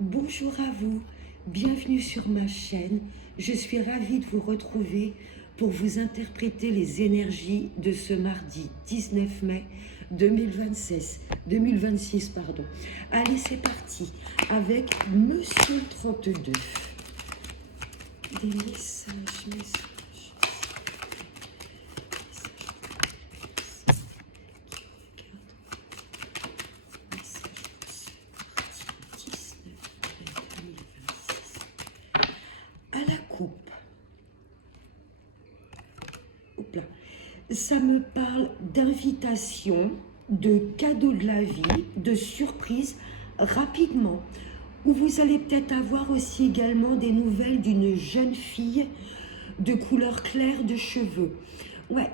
Bonjour à vous, bienvenue sur ma chaîne. Je suis ravie de vous retrouver pour vous interpréter les énergies de ce mardi 19 mai 2026. Allez, c'est parti avec Monsieur 32. Des messages. À la coupe. Hop là. Ça me parle d'invitation, de cadeaux de la vie, de surprise rapidement. Où vous allez peut-être avoir aussi également des nouvelles d'une jeune fille de couleur claire de cheveux. Ouais,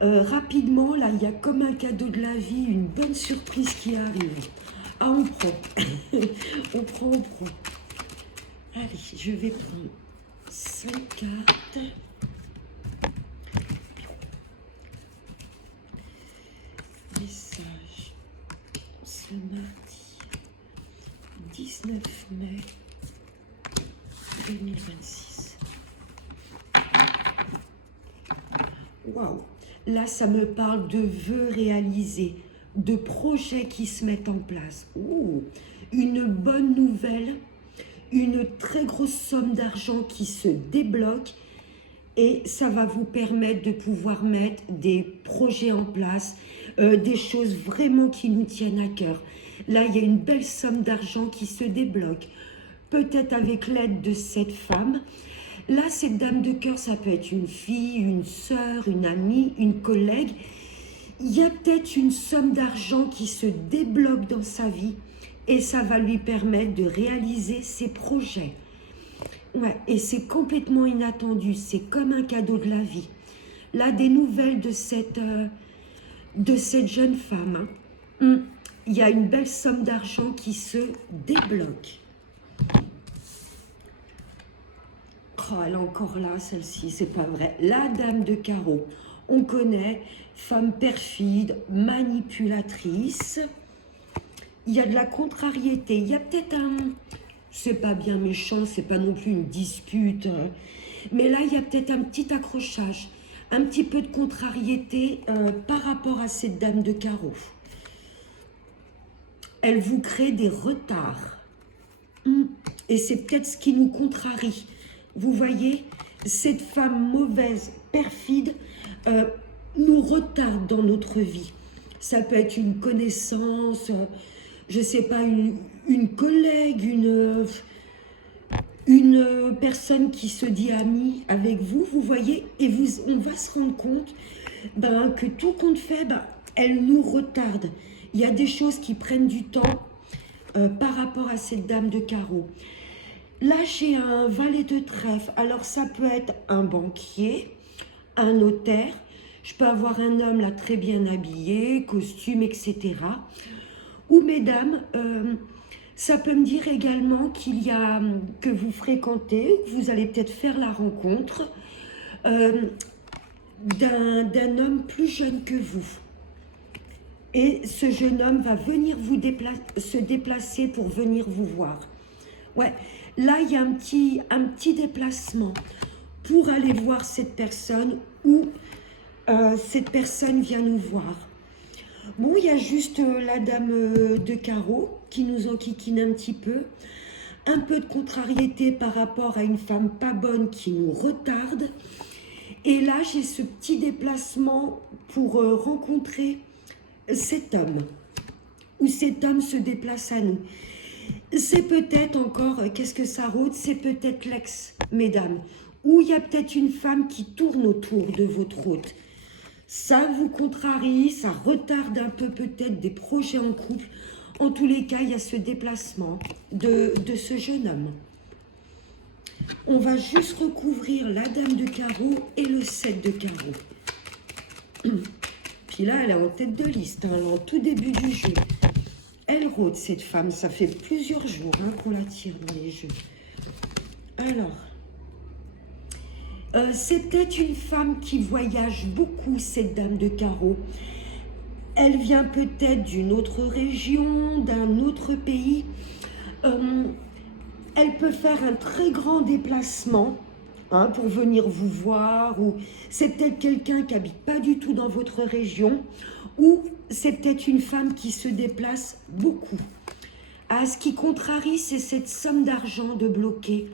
rapidement, là, il y a comme un cadeau de la vie, une bonne surprise qui arrive. Ah, on prend. on prend. Allez, je vais prendre 5 cartes. Message. Ce mardi 19 mai 2026. Waouh! Là, ça me parle de vœux réalisés, de projets qui se mettent en place. Ouh, une bonne nouvelle, une très grosse somme d'argent qui se débloque et ça va vous permettre de pouvoir mettre des projets en place, des choses vraiment qui nous tiennent à cœur. Là, il y a une belle somme d'argent qui se débloque, peut-être avec l'aide de cette femme. Là, cette dame de cœur, ça peut être une fille, une sœur, une amie, une collègue. Il y a peut-être une somme d'argent qui se débloque dans sa vie et ça va lui permettre de réaliser ses projets. Ouais, et c'est complètement inattendu, c'est comme un cadeau de la vie. Là, des nouvelles de cette jeune femme. Il y a une belle somme d'argent qui se débloque. Oh, elle est encore là, celle-ci, c'est pas vrai. La dame de carreau, on connaît, femme perfide, manipulatrice. Il y a de la contrariété, il y a peut-être un... C'est pas bien méchant, c'est pas non plus une dispute. Mais là, il y a peut-être un petit accrochage, un petit peu de contrariété par rapport à cette dame de carreau. Elle vous crée des retards. Et c'est peut-être ce qui nous contrarie. Vous voyez, cette femme mauvaise, perfide, nous retarde dans notre vie. Ça peut être une connaissance, je sais pas, une collègue, une personne qui se dit amie avec vous, vous voyez, et on va se rendre compte que tout compte fait, elle nous retarde. Il y a des choses qui prennent du temps par rapport à cette dame de carreau. Là, j'ai un valet de trèfle. Alors, ça peut être un banquier, un notaire. Je peux avoir un homme là très bien habillé, costume, etc. Ou mesdames, ça peut me dire également que vous fréquentez, que vous allez peut-être faire la rencontre d'un homme plus jeune que vous. Et ce jeune homme va venir se déplacer pour venir vous voir. Ouais, là, il y a un petit déplacement pour aller voir cette personne ou cette personne vient nous voir. Bon, il y a juste la dame de carreau qui nous enquiquine un petit peu de contrariété par rapport à une femme pas bonne qui nous retarde. Et là, j'ai ce petit déplacement pour rencontrer cet homme, ou cet homme se déplace à nous. C'est peut-être encore, qu'est-ce que ça rôde? C'est peut-être l'ex, mesdames. Ou il y a peut-être une femme qui tourne autour de votre hôte. Ça vous contrarie, ça retarde un peu peut-être des projets en couple. En tous les cas, il y a ce déplacement de ce jeune homme. On va juste recouvrir la dame de carreau et le 7 de carreau. Puis là, elle est en tête de liste, elle est en tout début du jeu. Elle rôde, cette femme, ça fait plusieurs jours qu'on la tire dans les jeux. Alors, c'est peut-être une femme qui voyage beaucoup, cette dame de carreau. Elle vient peut-être d'une autre région, d'un autre pays. Elle peut faire un très grand déplacement hein, pour venir vous voir, ou c'est peut-être quelqu'un qui habite pas du tout dans votre région, ou c'est peut-être une femme qui se déplace beaucoup. Ah, ce qui contrarie, c'est cette somme d'argent de bloquer.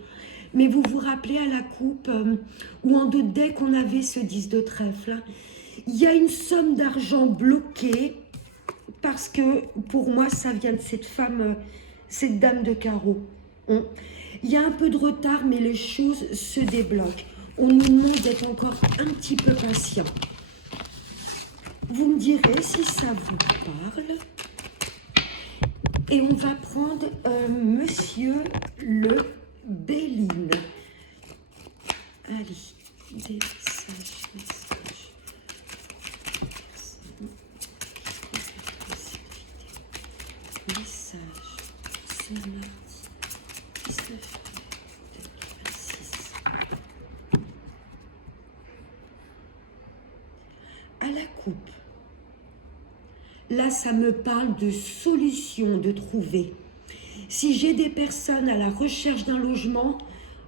Mais vous vous rappelez à la coupe, ou en dos de deck, on avait ce 10 de trèfle. Hein. Il y a une somme d'argent bloquée, parce que pour moi, ça vient de cette femme, cette dame de carreau. Il y a un peu de retard, mais les choses se débloquent. On nous demande d'être encore un petit peu patient. Vous me direz si ça vous parle. Et on va prendre Monsieur le Béline. Allez, des messages. Message, ce mardi 19 mai 2026. À la coupe. Là, ça me parle de solutions de trouver. Si j'ai des personnes à la recherche d'un logement,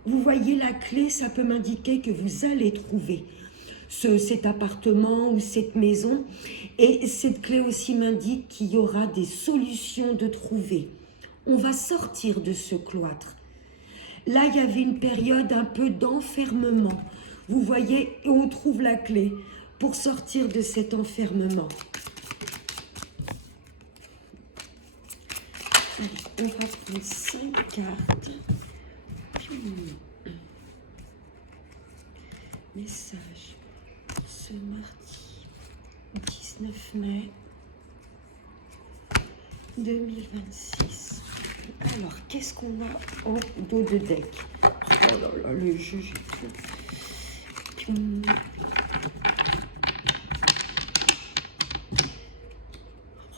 vous voyez la clé, ça peut m'indiquer que vous allez trouver cet appartement ou cette maison. Et cette clé aussi m'indique qu'il y aura des solutions de trouver. On va sortir de ce cloître. Là, il y avait une période un peu d'enfermement. Vous voyez, et on trouve la clé pour sortir de cet enfermement. Allez, on va prendre 5 cartes. Message. Ce mardi 19 mai 2026. Alors, qu'est-ce qu'on a en dos de deck? Oh là là, le jeu, j'ai tout.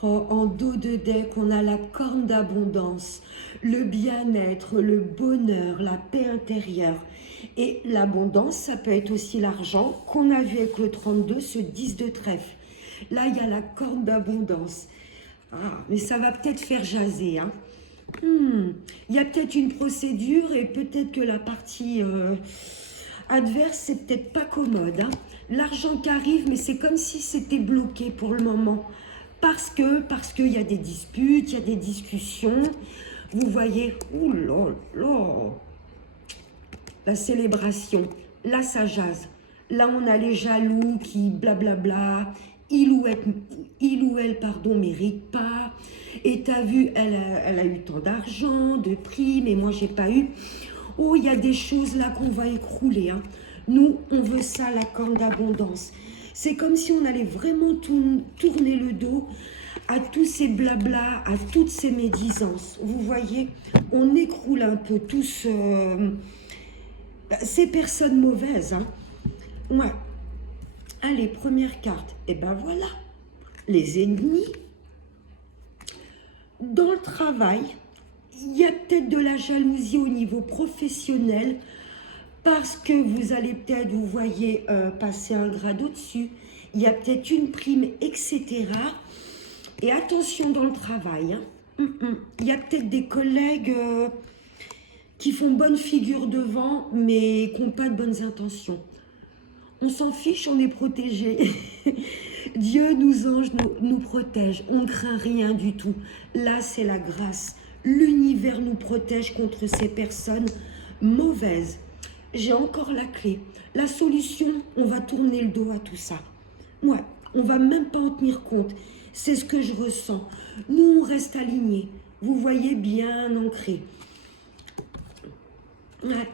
Oh, en dos de deck, on a la corne d'abondance, le bien-être, le bonheur, la paix intérieure. Et l'abondance, ça peut être aussi l'argent qu'on a vu avec le 32, ce 10 de trèfle. Là, il y a la corne d'abondance. Ah, mais ça va peut-être faire jaser. Hein. Il y a peut-être une procédure et peut-être que la partie adverse, c'est peut-être pas commode. Hein. L'argent qui arrive, mais c'est comme si c'était bloqué pour le moment. Parce qu'il y a des disputes, il y a des discussions. Vous voyez, ouh là là, la célébration. Là, ça jase. Là, on a les jaloux qui blablabla. Il ou elle, mérite pas. Et t'as vu, elle a eu tant d'argent, de primes, et moi, j'ai pas eu. Oh, il y a des choses là qu'on va écrouler. Hein. Nous, on veut ça, la corne d'abondance. C'est comme si on allait vraiment tourner le dos à tous ces blablas, à toutes ces médisances. Vous voyez, on écroule un peu tous ces personnes mauvaises. Hein. Ouais. Allez, première carte. Et ben voilà, les ennemis. Dans le travail, il y a peut-être de la jalousie au niveau professionnel parce que vous allez peut-être, vous voyez, passer un grade au-dessus. Il y a peut-être une prime, etc. Et attention dans le travail. Hein. Il y a peut-être des collègues qui font bonne figure devant, mais qui n'ont pas de bonnes intentions. On s'en fiche, on est protégé. Dieu, nos anges nous protège. On ne craint rien du tout. Là, c'est la grâce. L'univers nous protège contre ces personnes mauvaises. J'ai encore la clé. La solution, on va tourner le dos à tout ça. Ouais, on va même pas en tenir compte. C'est ce que je ressens. Nous, on reste alignés. Vous voyez, bien ancrés. Ouais.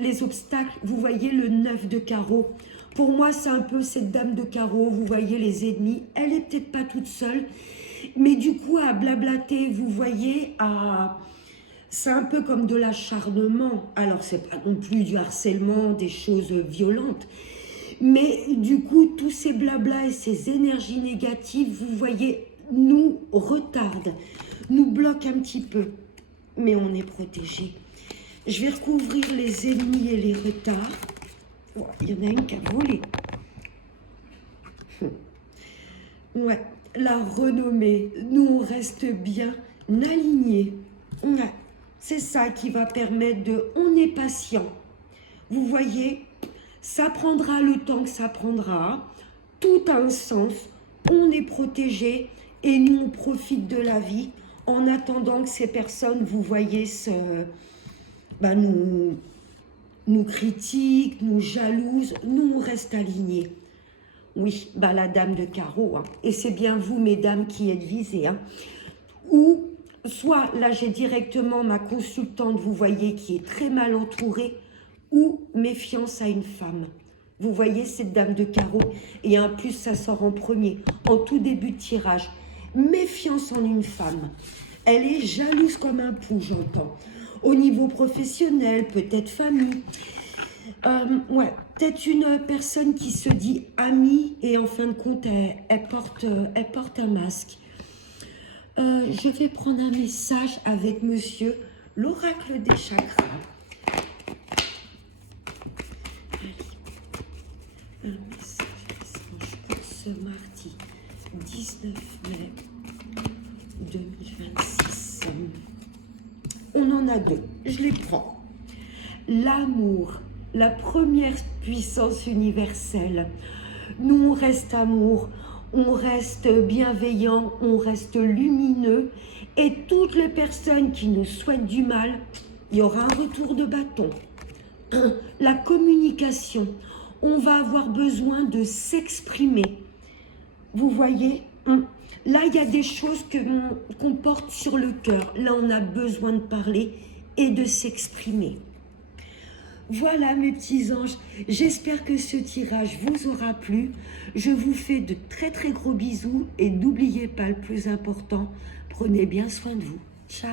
Les obstacles, vous voyez le 9 de carreau. Pour moi, c'est un peu cette dame de carreau, vous voyez les ennemis. Elle est peut-être pas toute seule, mais du coup, à blablater, vous voyez, c'est un peu comme de l'acharnement. Alors, c'est pas non plus du harcèlement, des choses violentes, mais du coup, tous ces blablas et ces énergies négatives, vous voyez, nous retardent, nous bloquent un petit peu, mais on est protégés. Je vais recouvrir les ennemis et les retards. Oh, il y en a une qui a volé. Ouais, la renommée. Nous, on reste bien alignés. Ouais. C'est ça qui va permettre de... On est patient. Vous voyez, ça prendra le temps que ça prendra. Tout a un sens. On est protégé et nous, on profite de la vie en attendant que ces personnes, vous voyez, nous critiquent, nous jalousent. Nous, on reste alignés. Oui, la dame de carreau. Hein. Et c'est bien vous, mesdames, qui êtes visées. Hein. Ou, soit, là, j'ai directement ma consultante, vous voyez, qui est très mal entourée, ou méfiance à une femme. Vous voyez cette dame de carreau, et en plus, ça sort en premier, en tout début de tirage. Méfiance en une femme. Elle est jalouse comme un pou, j'entends. Au niveau professionnel, peut-être famille. Ouais, peut-être une personne qui se dit amie, et en fin de compte, elle porte un masque. Je vais prendre un message avec monsieur l'oracle des chakras. Allez. Un message pour ce mardi 19 mai 2026. On en a deux, je les prends. L'amour, la première puissance universelle. Nous, on reste amour. On reste bienveillant, on reste lumineux et toutes les personnes qui nous souhaitent du mal, il y aura un retour de bâton. La communication, on va avoir besoin de s'exprimer. Vous voyez, là il y a des choses qu'on porte sur le cœur. Là on a besoin de parler et de s'exprimer. Voilà mes petits anges, j'espère que ce tirage vous aura plu. Je vous fais de très très gros bisous et n'oubliez pas le plus important, prenez bien soin de vous. Ciao.